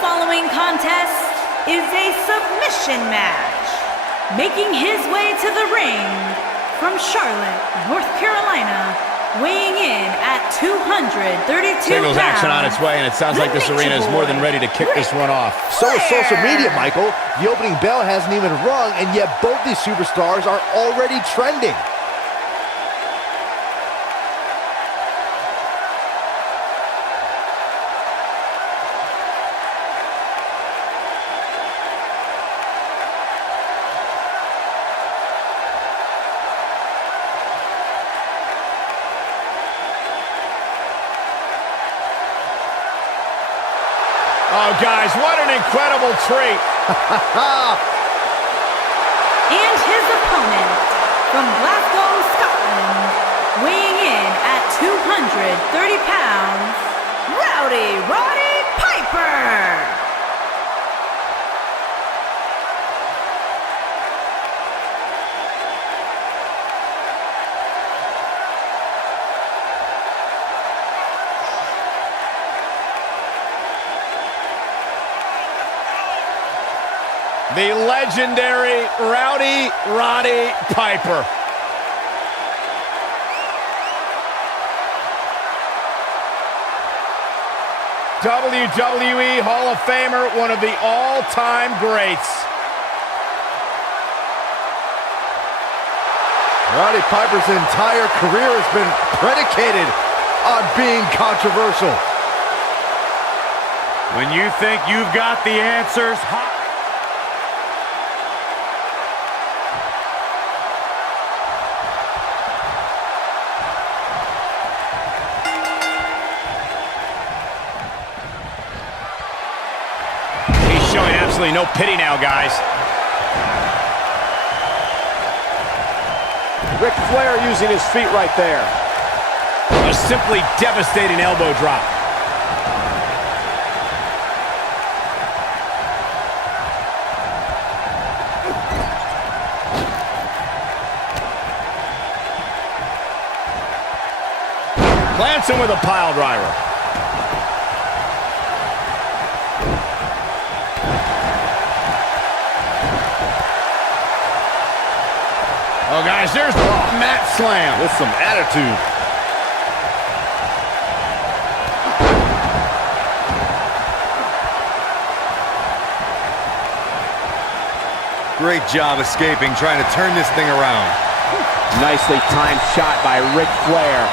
following contest is a submission match. Making his way to the ring from Charlotte, North Carolina, weighing in at 232 Singles pounds. action on its way, and it sounds like this arena is more than ready to kick this one off. So is social media, Michael. The opening bell hasn't even rung, and yet both these superstars are already trending. Oh, guys, what an incredible treat. And his opponent from Glasgow, Scotland, weighing in at 230 pounds, Rowdy Roddy Piper. The legendary Rowdy Roddy Piper. WWE Hall of Famer, one of the all-time greats. Roddy Piper's entire career has been predicated on being controversial. When you think you've got the answers, showing absolutely no pity now, guys. Ric Flair using his feet right there. A simply devastating elbow drop. Plants him with a pile driver. Oh, guys, there's the mat slam. With some attitude. Great job escaping, trying to turn this thing around. Nicely timed shot by Ric Flair.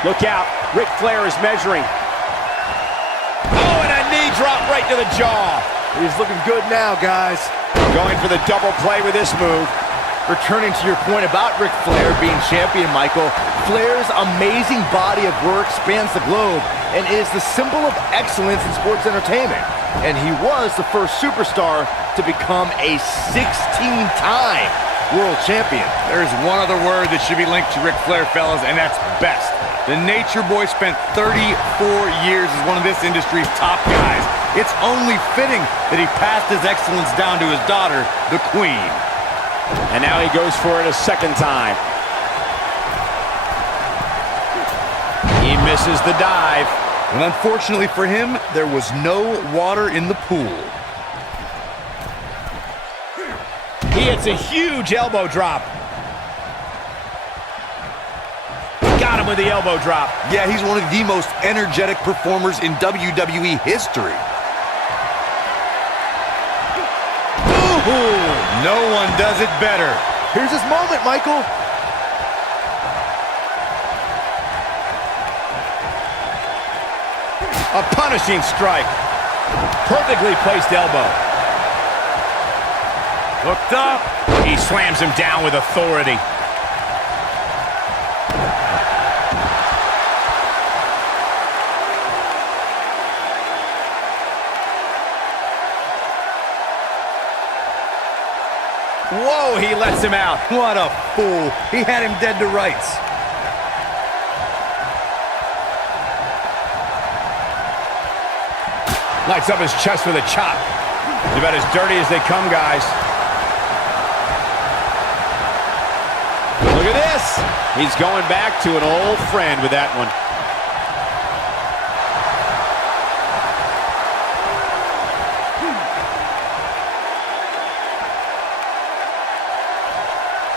Look out, Ric Flair is measuring. Oh, and a knee drop right to the jaw. He's looking good now, guys. Going for the double play with this move. Returning to your point about Ric Flair being champion, Michael, Flair's amazing body of work spans the globe and is the symbol of excellence in sports entertainment. And he was the first superstar to become a 16-time world champion. There's one other word that should be linked to Ric Flair, fellas, and that's best. The Nature Boy spent 34 years as one of this industry's top guys. It's only fitting that he passed his excellence down to his daughter, the Queen. And now he goes for it a second time. He misses the dive. And unfortunately for him, there was no water in the pool. He hits a huge elbow drop. Got him with the elbow drop. Yeah, he's one of the most energetic performers in WWE history. Ooh, no one does it better. Here's his moment, Michael. A punishing strike. Perfectly placed elbow. Hooked up. He slams him down with authority. Whoa, he lets him out. What a fool. He had him dead to rights. Lights up his chest with a chop. It's about as dirty as they come, guys. at this. He's going back to an old friend with that one.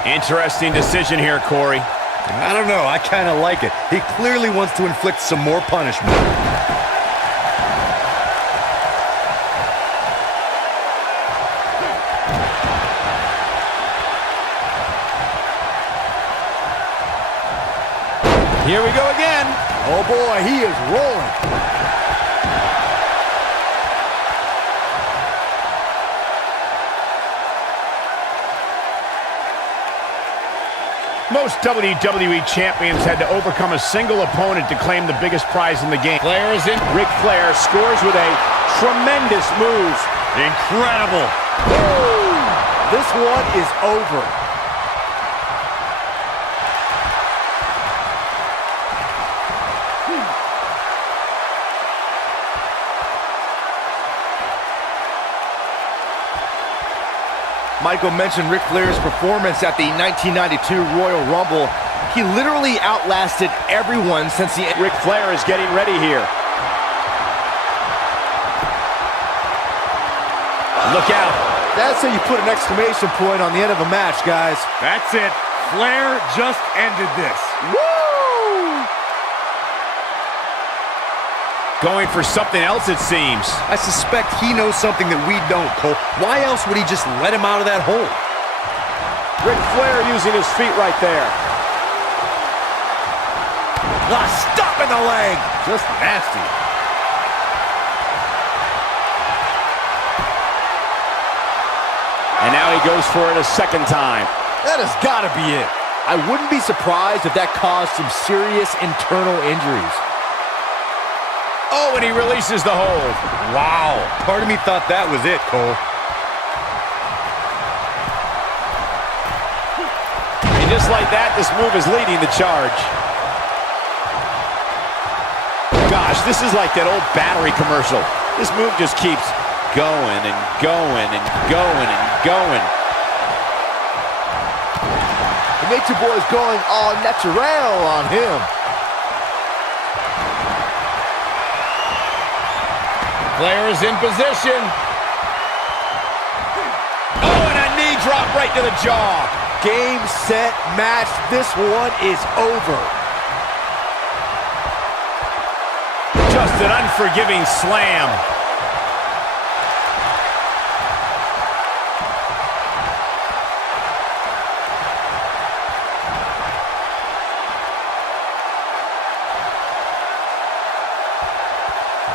Interesting decision here, Corey. I don't know. I kind of like it. He clearly wants to inflict some more punishment. Here we go again. Oh boy, he is rolling. Most WWE champions had to overcome a single opponent to claim the biggest prize in the game. Flair is in. Ric Flair scores with a tremendous move. Incredible. Woo! This one is over. Michael mentioned Ric Flair's performance at the 1992 Royal Rumble. He literally outlasted everyone since the... Ric Flair is getting ready here. Look out. That's how you put an exclamation point on the end of a match, guys. That's it. Flair just ended this. Woo! Going for something else, it seems. I suspect he knows something that we don't, Cole. Why else would he just let him out of that hole? Ric Flair using his feet right there. Stop in the leg. Just nasty. And now he goes for it a second time. That has got to be it. I wouldn't be surprised if that caused some serious internal injuries. Oh, and he releases the hold. Wow. Part of me thought that was it, Cole. And just like that, this move is leading the charge. Gosh, this is like that old battery commercial. This move just keeps going and going and going and going. The Nature Boy is going all natural on him. Flair is in position. Oh, and a knee drop right to the jaw. Game, set, match. This one is over. Just an unforgiving slam.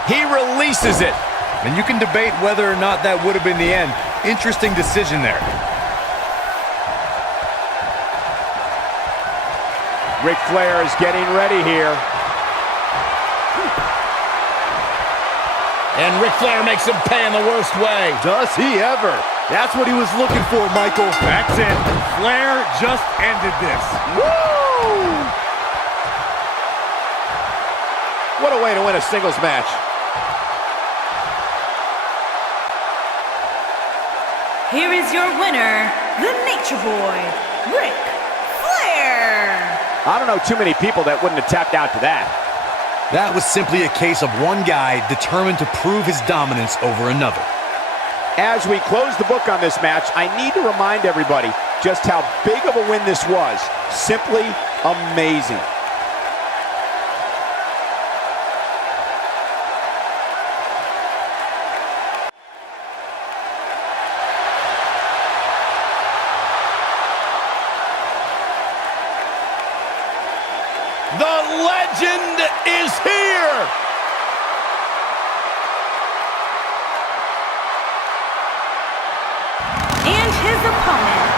He releases it. And you can debate whether or not that would have been the end. Interesting decision there. Ric Flair is getting ready here. And Ric Flair makes him pay in the worst way. Does he ever? That's what he was looking for, Michael. That's it. Flair just ended this. Woo! What a way to win a singles match. Here is your winner, the Nature Boy, Ric Flair. I don't know too many people that wouldn't have tapped out to that. That was simply a case of one guy determined to prove his dominance over another. As we close the book on this match, I need to remind everybody just how big of a win this was. Simply amazing. The legend is here! And his opponent,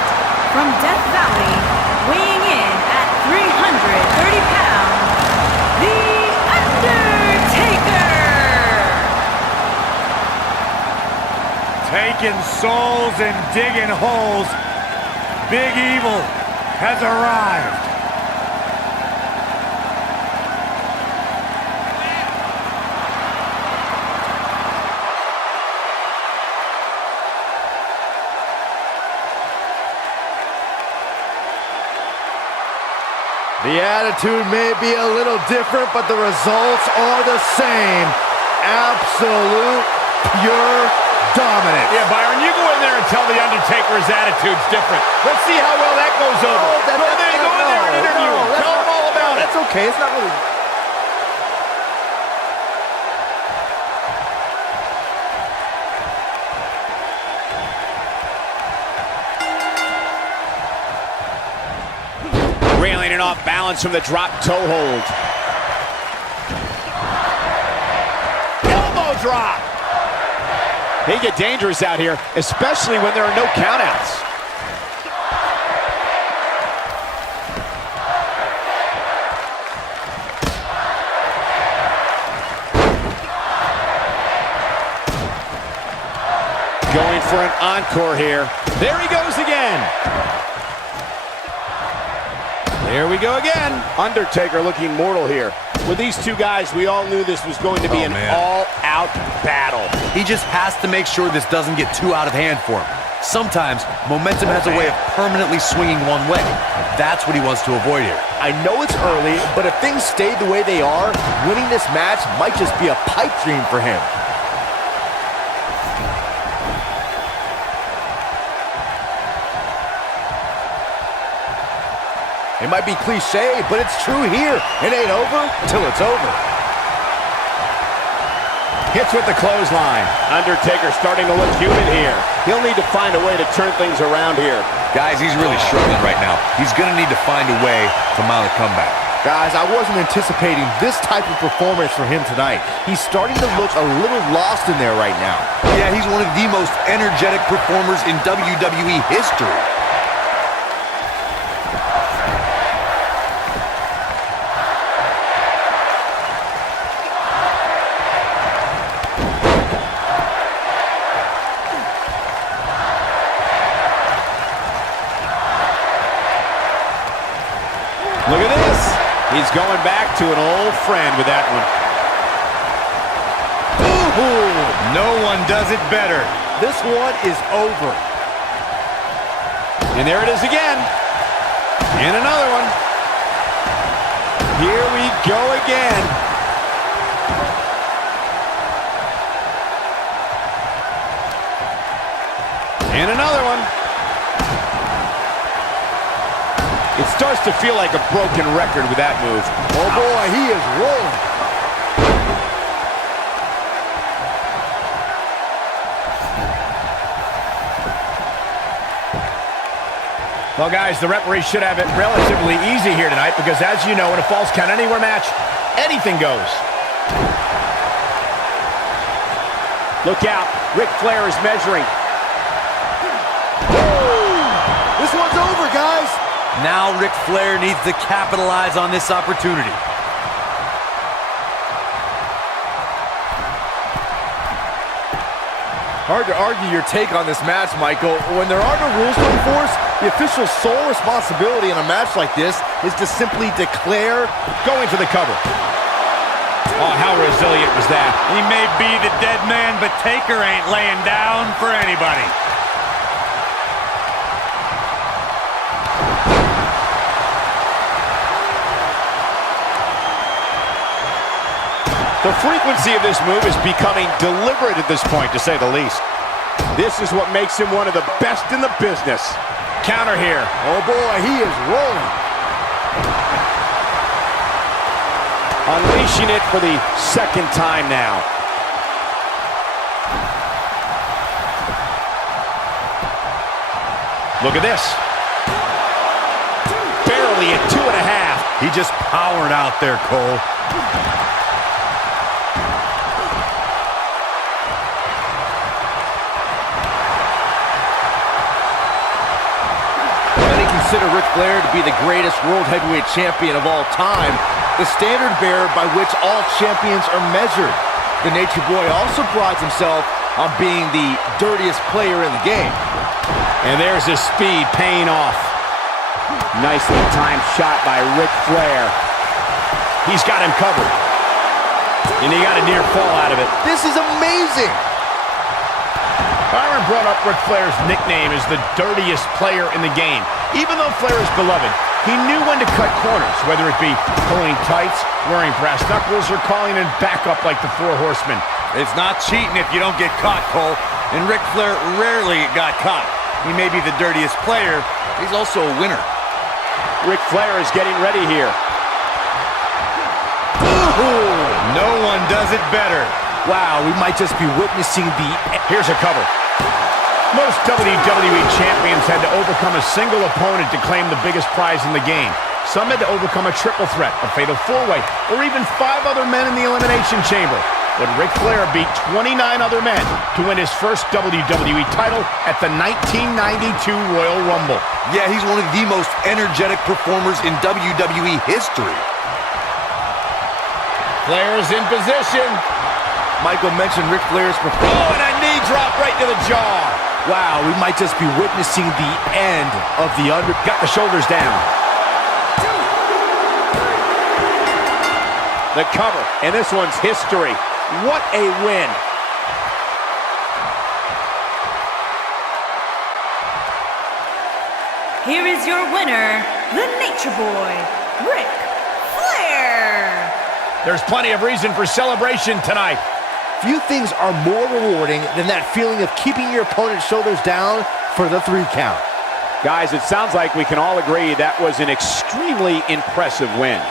from Death Valley, weighing in at 330 pounds, The Undertaker! Taking souls and digging holes, Big Evil has arrived. The attitude may be a little different, but the results are the same. Absolute, pure dominance. Yeah, Byron, you go in there and tell The Undertaker his attitude's different. Let's see how well that goes over. Go in there and interview him. Tell him all about it. That's okay. It's not really... Railing it off balance from the drop toe hold. Elbow drop. They get dangerous out here, especially when there are no countouts. Going for an encore here. There he goes again. There we go again. Undertaker looking mortal here. With these two guys, we all knew this was going to be an all-out battle. He just has to make sure this doesn't get too out of hand for him. Sometimes, momentum has a way of permanently swinging one way. That's what he wants to avoid here. I know it's early, but if things stay the way they are, winning this match might just be a pipe dream for him. It might be cliche, but it's true here. It ain't over till it's over. Hits with the clothesline. Undertaker starting to look human here. He'll need to find a way to turn things around here. Guys, he's really struggling right now. He's going to need to find a way to mount a comeback. Guys, I wasn't anticipating this type of performance from him tonight. He's starting to look a little lost in there right now. Yeah, he's one of the most energetic performers in WWE history. Look at this. He's going back to an old friend with that one. Ooh, no one does it better. This one is over. And there it is again. And another one. Here we go again. And another one. It starts to feel like a broken record with that move. Oh boy, he is rolling. Well, guys, the referee should have it relatively easy here tonight because, as you know, in a Falls Count Anywhere match, anything goes. Look out. Ric Flair is measuring. This one's over, guys. Now Ric Flair needs to capitalize on this opportunity. Hard to argue your take on this match, Michael. When there are no rules to enforce, the official's sole responsibility in a match like this is to simply declare. Going for the cover. Oh, how resilient was that? He may be the dead man, but Taker ain't laying down for anybody. The frequency of this move is becoming deliberate at this point, to say the least. This is what makes him one of the best in the business. Counter here. Oh boy, he is rolling. Unleashing it for the second time now. Look at this. Barely at 2.5. He just powered out there, Cole. Consider Ric Flair to be the greatest World Heavyweight Champion of all time, the standard bearer by which all champions are measured. The Nature Boy also prides himself on being the dirtiest player in the game. And there's his speed paying off. Nicely timed shot by Ric Flair. He's got him covered. And he got a near fall out of it. This is amazing! Byron brought up Ric Flair's nickname as the dirtiest player in the game. Even though Flair is beloved, He knew when to cut corners, whether it be pulling tights, wearing brass knuckles, or calling in backup like the Four Horsemen. It's not cheating if you don't get caught, Cole. And Ric Flair rarely got caught. He may be the dirtiest player, he's also a winner. Ric Flair is getting ready here. Ooh, no one does it better. Wow, we might just be witnessing the... Here's a cover. Most WWE champions had to overcome a single opponent to claim the biggest prize in the game. Some had to overcome a triple threat, a fatal four-way, or even 5 other men in the Elimination Chamber. But Ric Flair beat 29 other men to win his first WWE title at the 1992 Royal Rumble. Yeah, he's one of the most energetic performers in WWE history. Flair is in position. Michael mentioned Ric Flair's performance. Oh, and a knee drop right to the jaw. Wow, we might just be witnessing the end of the under... Got the shoulders down. The cover, and this one's history. What a win. Here is your winner, the Nature Boy, Ric Flair. There's plenty of reason for celebration tonight. Few things are more rewarding than that feeling of keeping your opponent's shoulders down for the 3 count. Guys, it sounds like we can all agree that was an extremely impressive win.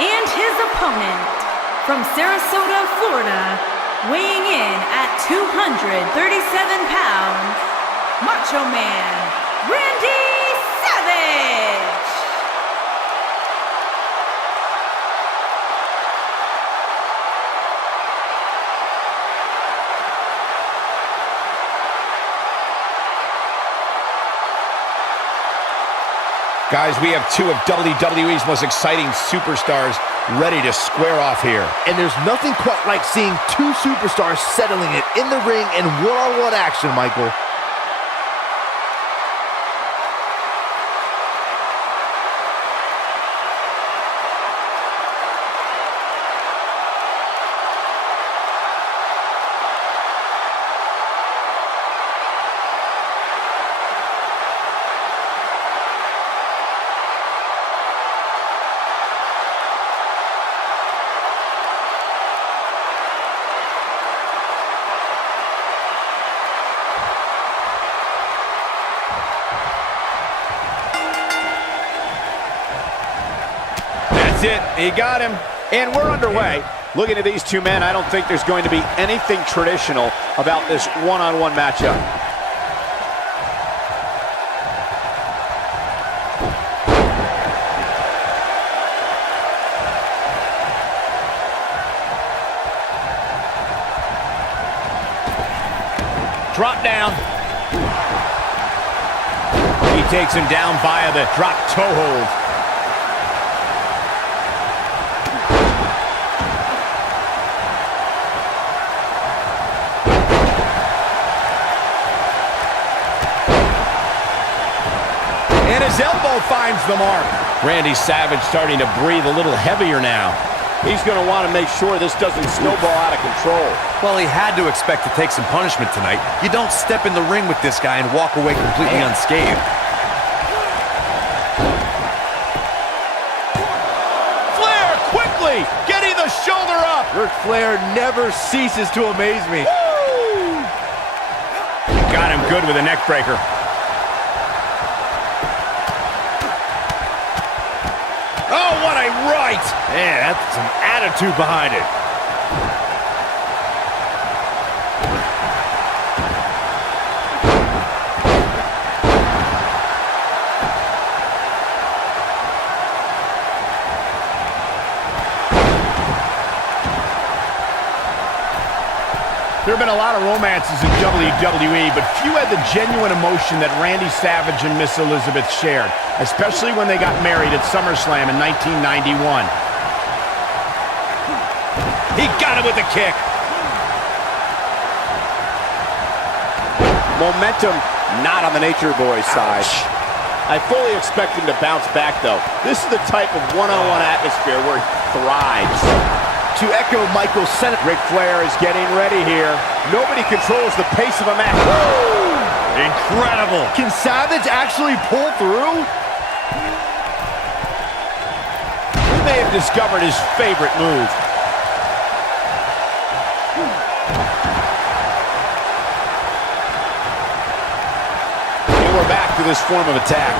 And his opponent, from Sarasota, Florida, weighing in at 237 pounds, Macho Man, Randy Savage! Guys, we have 2 of WWE's most exciting superstars ready to square off here. And there's nothing quite like seeing 2 superstars settling it in the ring in one-on-one action, Michael. That's it. He got him. And we're underway. Looking at these 2 men, I don't think there's going to be anything traditional about this one-on-one matchup. Drop down. He takes him down via the drop toe hold. And his elbow finds the mark. Randy Savage starting to breathe a little heavier now. He's going to want to make sure this doesn't snowball out of control. Well, he had to expect to take some punishment tonight. You don't step in the ring with this guy and walk away completely unscathed. Flair quickly getting the shoulder up. Ric Flair never ceases to amaze me. Woo! Got him good with a neck breaker. Oh, what a right! Man, that's some attitude behind it. There have been a lot of romances in WWE, but few had the genuine emotion that Randy Savage and Miss Elizabeth shared, especially when they got married at SummerSlam in 1991. He got him with a kick. Momentum not on the Nature Boy's side. I fully expect him to bounce back, though. This is the type of one-on-one atmosphere where he thrives. To echo Michael's sentiment, Ric Flair is getting ready here. Nobody controls the pace of a match. Woo! Incredible. can Savage actually pull through? He may have discovered his favorite move. And we're back to this form of attack.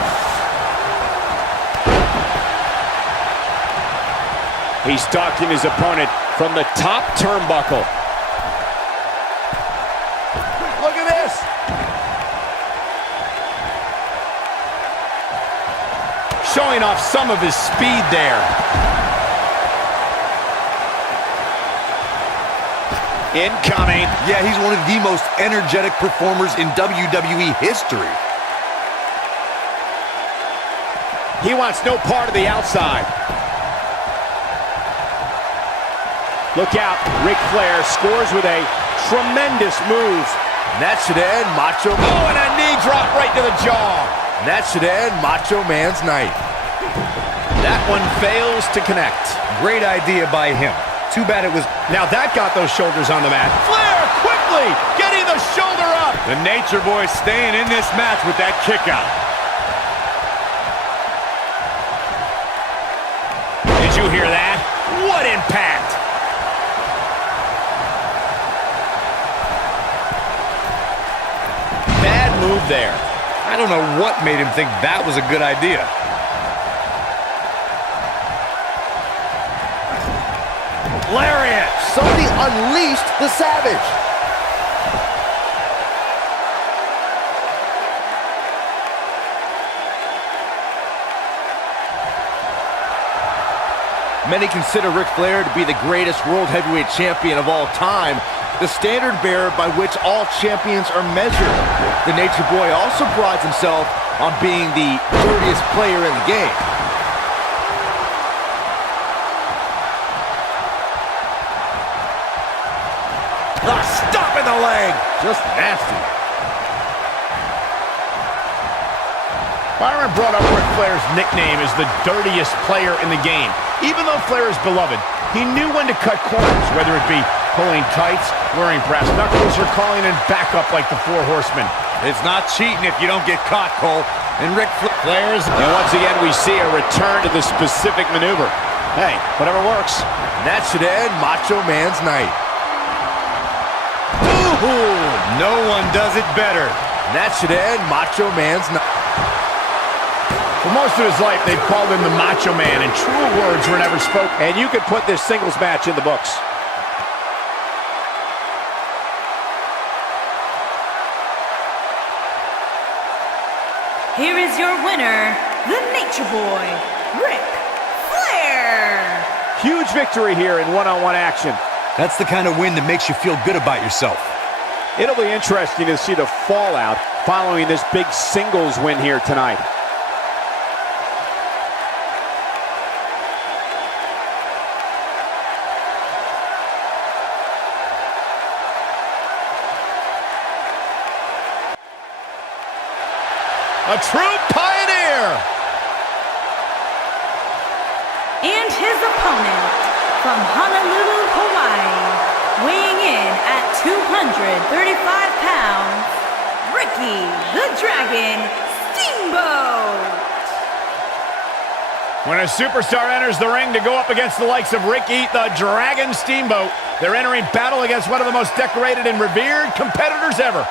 He's stalking his opponent from the top turnbuckle. Look at this. Showing off some of his speed there. Incoming. Yeah, he's one of the most energetic performers in WWE history. He wants no part of the outside. Look out, Ric Flair scores with a tremendous move. And that should end Macho Man. Oh, and a knee drop right to the jaw. And that should end Macho Man's night. That one fails to connect. Great idea by him. Too bad it was... Now that got those shoulders on the mat. Flair quickly getting the shoulder up. The Nature Boy staying in this match with that kick out. Did you hear that? What impact! Bad move there. I don't know what made him think that was a good idea. Lariat! Somebody unleashed the Savage. Many consider Ric Flair to be the greatest world heavyweight champion of all time, the standard bearer by which all champions are measured. The Nature Boy also prides himself on being the dirtiest player in the game. Stop in the leg! Just nasty. Byron brought up Ric Flair's nickname as the dirtiest player in the game. Even though Flair is beloved, he knew when to cut corners, whether it be pulling tights, wearing brass knuckles, or calling in backup like the Four Horsemen. It's not cheating if you don't get caught, Cole. And Ric Flair's... And once again, we see a return to the specific maneuver. Hey, whatever works. And that should end Macho Man's night. Ooh, no one does it better. And that should end Macho Man's night. For most of his life, they've called him the Macho Man, and truer words were never spoken. And you could put this singles match in the books. Here is your winner, the Nature Boy, Ric Flair. Huge victory here in one-on-one action. That's the kind of win that makes you feel good about yourself. It'll be interesting to see the fallout following this big singles win here tonight. A true pioneer! And his opponent from Honolulu, Hawaii, weighing in at 235 pounds, Ricky the Dragon Steamboat. When a superstar enters the ring to go up against the likes of Ricky the Dragon Steamboat, they're entering battle against one of the most decorated and revered competitors ever.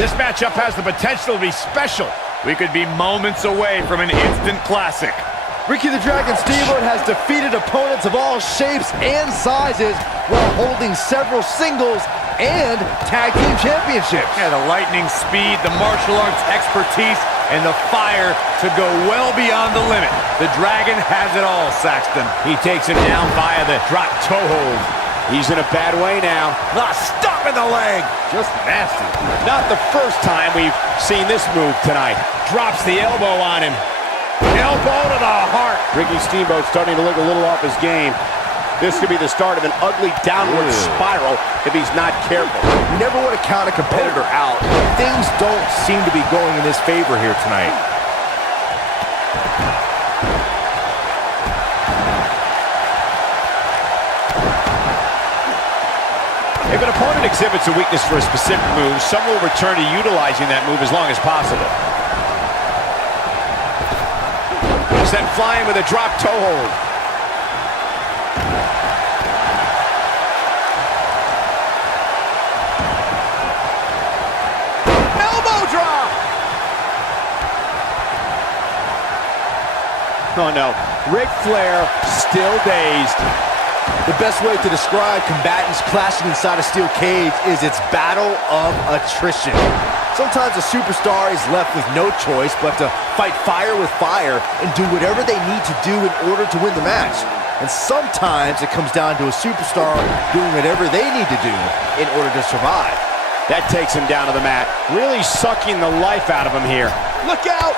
This matchup has the potential to be special. We could be moments away from an instant classic. Ricky the Dragon Steamboat has defeated opponents of all shapes and sizes while holding several singles and tag team championships. Yeah, the lightning speed, the martial arts expertise, and the fire to go well beyond the limit. The Dragon has it all, Saxton. He takes him down via the drop toe hold. He's in a bad way now. Stop in the leg. Just nasty. Not the first time we've seen this move tonight. Drops the elbow on him. Elbow to the heart. Ricky Steamboat starting to look a little off his game. This could be the start of an ugly downward spiral if he's not careful. You never want to count a competitor out. Things don't seem to be going in his favor here tonight. If an opponent exhibits a weakness for a specific move, some will return to utilizing that move as long as possible. Sent flying with a drop toe hold. Elbow drop! Oh no, Ric Flair still dazed. The best way to describe combatants clashing inside a steel cage is its battle of attrition. Sometimes a superstar is left with no choice but to fight fire with fire and do whatever they need to do in order to win the match. And sometimes it comes down to a superstar doing whatever they need to do in order to survive. That takes him down to the mat, really sucking the life out of him here. Look out!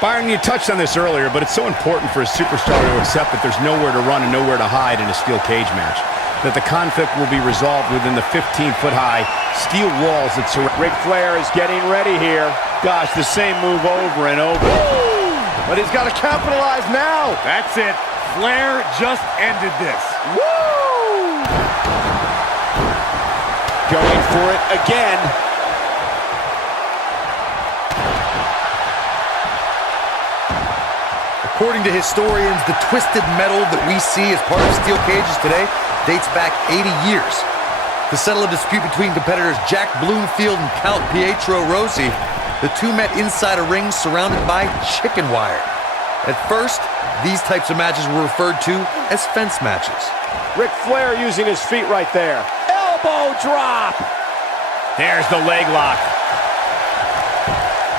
Byron, you touched on this earlier, but it's so important for a superstar to accept that there's nowhere to run and nowhere to hide in a steel cage match. That the conflict will be resolved within the 15-foot-high steel walls that surround. Ric Flair is getting ready here. Gosh, the same move over and over. Woo! But he's got to capitalize now. That's it. Flair just ended this. Woo! Going for it again. According to historians, the twisted metal that we see as part of steel cages today dates back 80 years. To settle a dispute between competitors Jack Bloomfield and Count Pietro Rossi, the two met inside a ring surrounded by chicken wire. At first, these types of matches were referred to as fence matches. Ric Flair using his feet right there. Elbow drop! There's the leg lock.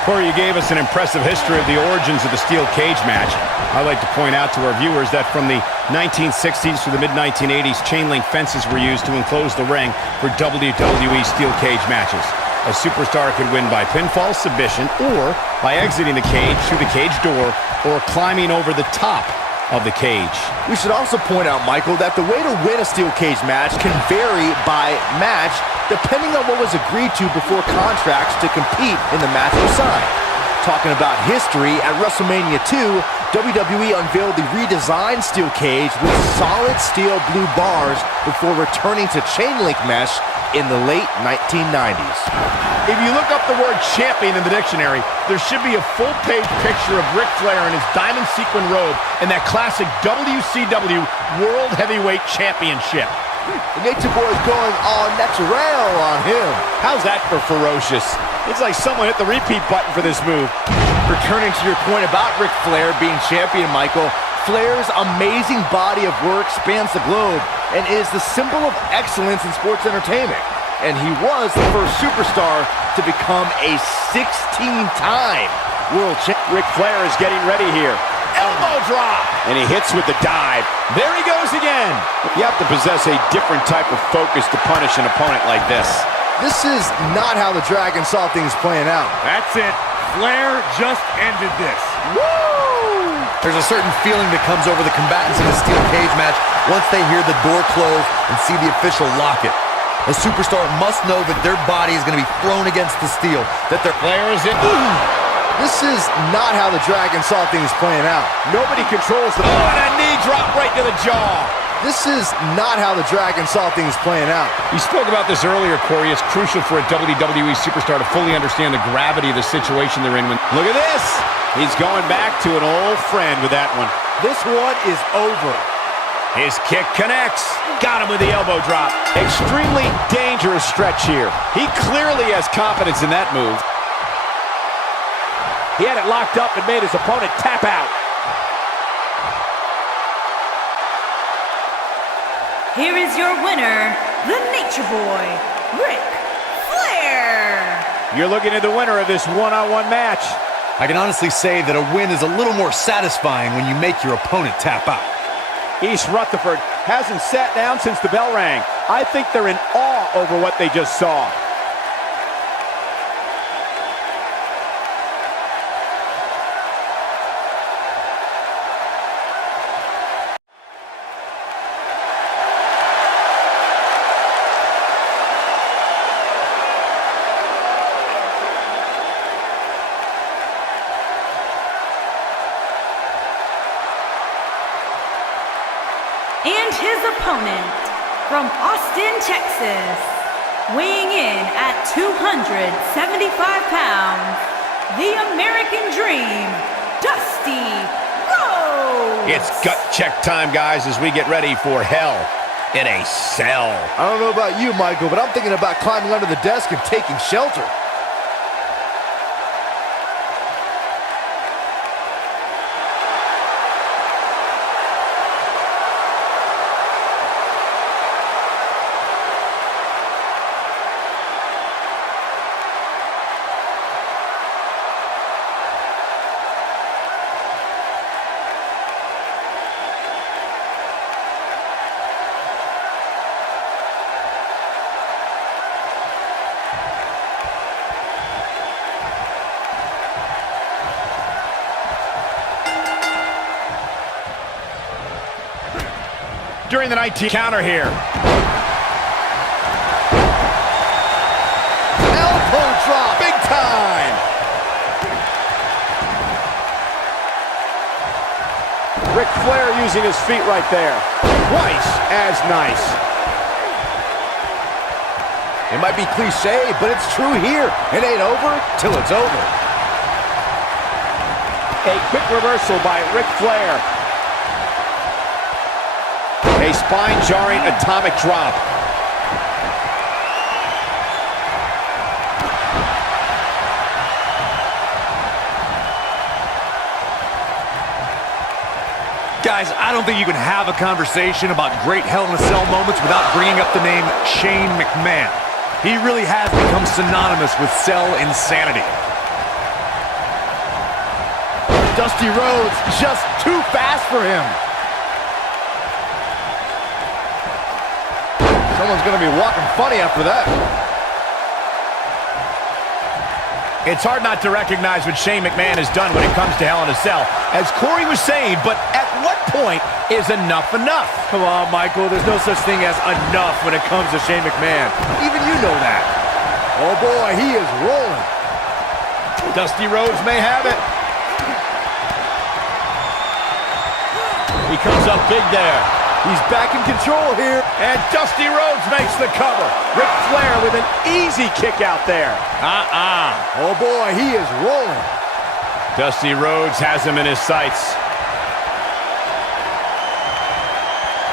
Corey, you gave us an impressive history of the origins of the steel cage match. I'd like to point out to our viewers that from the 1960s to the mid-1980s, chain link fences were used to enclose the ring for WWE steel cage matches. A superstar could win by pinfall submission or by exiting the cage through the cage door or climbing over the top of the cage. We should also point out, Michael, that the way to win a steel cage match can vary by match depending on what was agreed to before contracts to compete in the match were signed. Talking about history, at WrestleMania 2, WWE unveiled the redesigned steel cage with solid steel blue bars before returning to chain link mesh in the late 1990s. If you look up the word champion in the dictionary, there should be a full-page picture of Ric Flair in his diamond sequin robe and that classic WCW World Heavyweight Championship. The Nature Boy is going all natural on him. How's that for ferocious? It's like someone hit the repeat button for this move. Returning to your point about Ric Flair being champion, Michael, Flair's amazing body of work spans the globe and is the symbol of excellence in sports entertainment. And he was the first superstar to become a 16-time world champion. Ric Flair is getting ready here. Elbow drop! And he hits with the dive. There he goes again. You have to possess a different type of focus to punish an opponent like this. This is not how the Dragon saw things playing out. That's it. Flair just ended this. Woo! There's a certain feeling that comes over the combatants in a steel cage match once they hear the door close and see the official lock it. A superstar must know that their body is going to be thrown against the steel, that their Flair is in. This is not how the Dragon saw things playing out. Nobody controls the... Oh, and a knee drop right to the jaw. This is not how the Dragon saw things playing out. You spoke about this earlier, Corey. It's crucial for a WWE superstar to fully understand the gravity of the situation they're in. Look at this. He's going back to an old friend with that one. This one is over. His kick connects. Got him with the elbow drop. Extremely dangerous stretch here. He clearly has confidence in that move. He had it locked up and made his opponent tap out. Here is your winner, the Nature Boy, Ric Flair. You're looking at the winner of this one-on-one match. I can honestly say that a win is a little more satisfying when you make your opponent tap out. East Rutherford hasn't sat down since the bell rang. I think they're in awe over what they just saw. And his opponent, from Austin, Texas, weighing in at 275 pounds, the American Dream, Dusty Rhodes. It's gut check time, guys, as we get ready for Hell in a Cell. I don't know about you, Michael, but I'm thinking about climbing under the desk and taking shelter. During the 19 counter here. Elbow drop, big time. Ric Flair using his feet right there. Twice as nice. It might be cliche, but it's true here. It ain't over till it's over. A quick reversal by Ric Flair. A spine-jarring atomic drop. Guys, I don't think you can have a conversation about great Hell in a Cell moments without bringing up the name Shane McMahon. He really has become synonymous with cell insanity. Dusty Rhodes just too fast for him. Someone's going to be walking funny after that. It's hard not to recognize what Shane McMahon has done when it comes to Hell in a Cell. As Corey was saying, but at what point is enough enough? Come on, Michael. There's no such thing as enough when it comes to Shane McMahon. Even you know that. Oh, boy, he is rolling. Dusty Rhodes may have it. He comes up big there. He's back in control here. And Dusty Rhodes makes the cover. Ric Flair with an easy kick out there. Oh, boy, he is rolling. Dusty Rhodes has him in his sights.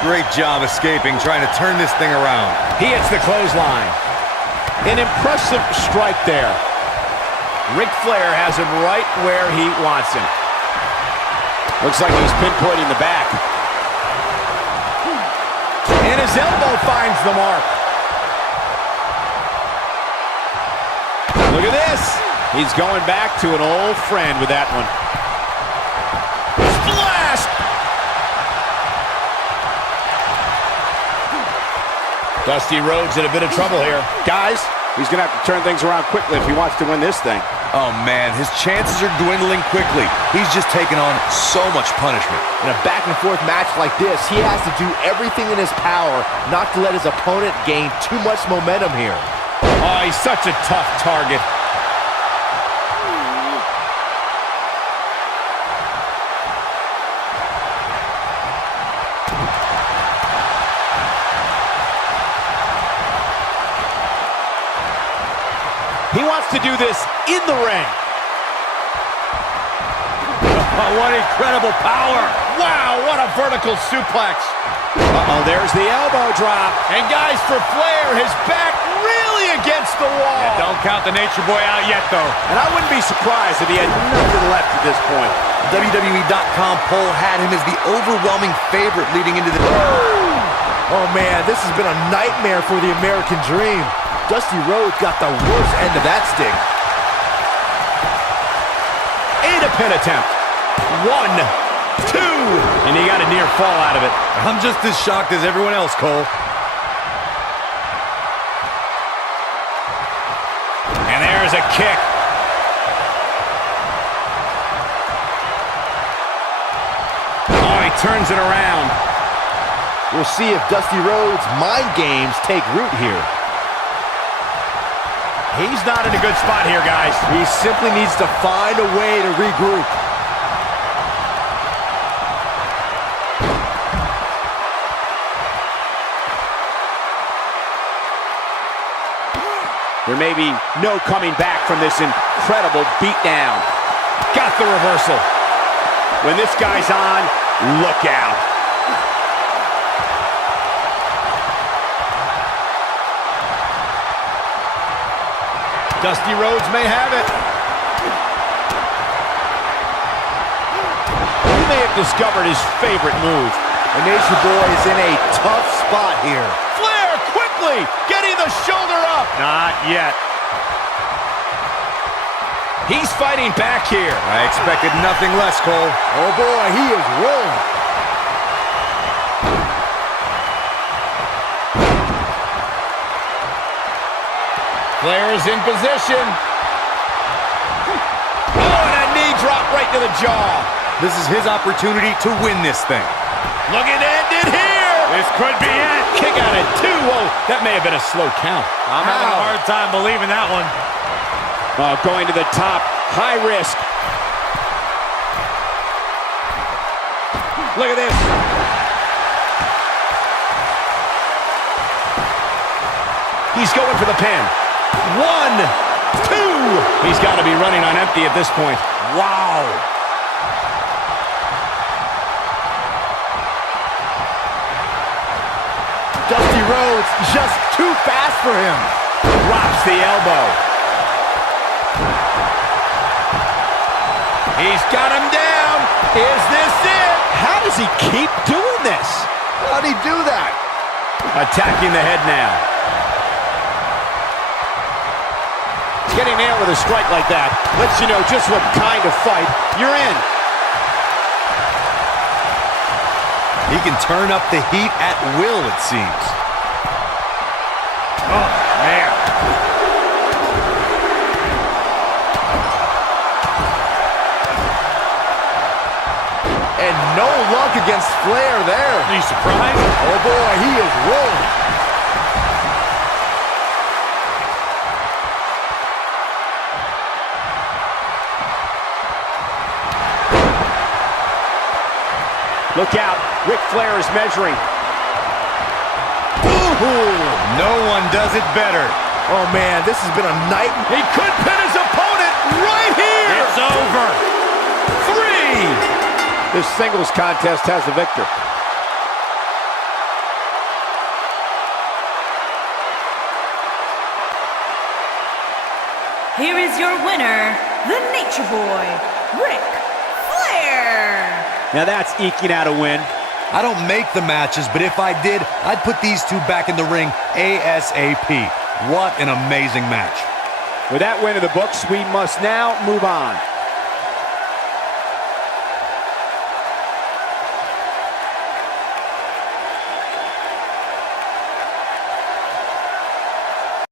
Great job escaping, trying to turn this thing around. He hits the clothesline. An impressive strike there. Ric Flair has him right where he wants him. Looks like he's pinpointing the back. And his elbow finds the mark. Look at this. He's going back to an old friend with that one. Splash! Dusty Rhodes in a bit of trouble here. Guys, he's going to have to turn things around quickly if he wants to win this thing. Oh, man, his chances are dwindling quickly. He's just taken on so much punishment. In a back-and-forth match like this, he has to do everything in his power not to let his opponent gain too much momentum here. Oh, he's such a tough target. He wants to do this in the ring. Oh, what incredible power. Wow, what a vertical suplex. Uh-oh, there's the elbow drop. And guys, for Flair, his back really against the wall. Yeah, don't count the Nature Boy out yet, though. And I wouldn't be surprised if he had nothing left at this point. WWE.com poll had him as the overwhelming favorite leading into the... Oh, man, this has been a nightmare for the American Dream. Dusty Rhodes got the worst end of that stick. And a pin attempt. 1, 2. And he got a near fall out of it. I'm just as shocked as everyone else, Cole. And there's a kick. Oh, he turns it around. We'll see if Dusty Rhodes' mind games take root here. He's not in a good spot here, guys. He simply needs to find a way to regroup. There may be no coming back from this incredible beatdown. Got the reversal. When this guy's on, look out. Dusty Rhodes may have it. He may have discovered his favorite move. The Nature Boy is in a tough spot here. Flair quickly getting the shoulder up. Not yet. He's fighting back here. I expected nothing less, Cole. Oh boy, he is rolling. Flair is in position. Oh, and a knee drop right to the jaw. This is his opportunity to win this thing. Looking to end it here. This could be it. Kick out at 2. Whoa, that may have been a slow count. I'm having a hard time believing that one. Oh, going to the top. High risk. Look at this. He's going for the pin. 1, 2. He's got to be running on empty at this point. Wow. Dusty Rhodes just too fast for him. Drops the elbow. He's got him down. Is this it? How does he keep doing this? How'd he do that? Attacking the head now. Getting nailed with a strike like that lets you know just what kind of fight you're in. He can turn up the heat at will, it seems. Oh, man. And no luck against Flair there. Are you surprised? Oh boy, he is rolling. Look out. Ric Flair is measuring. Ooh. No one does it better. Oh man, this has been a night. He could pin his opponent right here. It's over. 3. This singles contest has a victor. Here is your winner, the Nature Boy, Ric Flair. Now that's eking out a win. I don't make the matches, but if I did, I'd put these two back in the ring ASAP. What an amazing match. With that win in the books, we must now move on.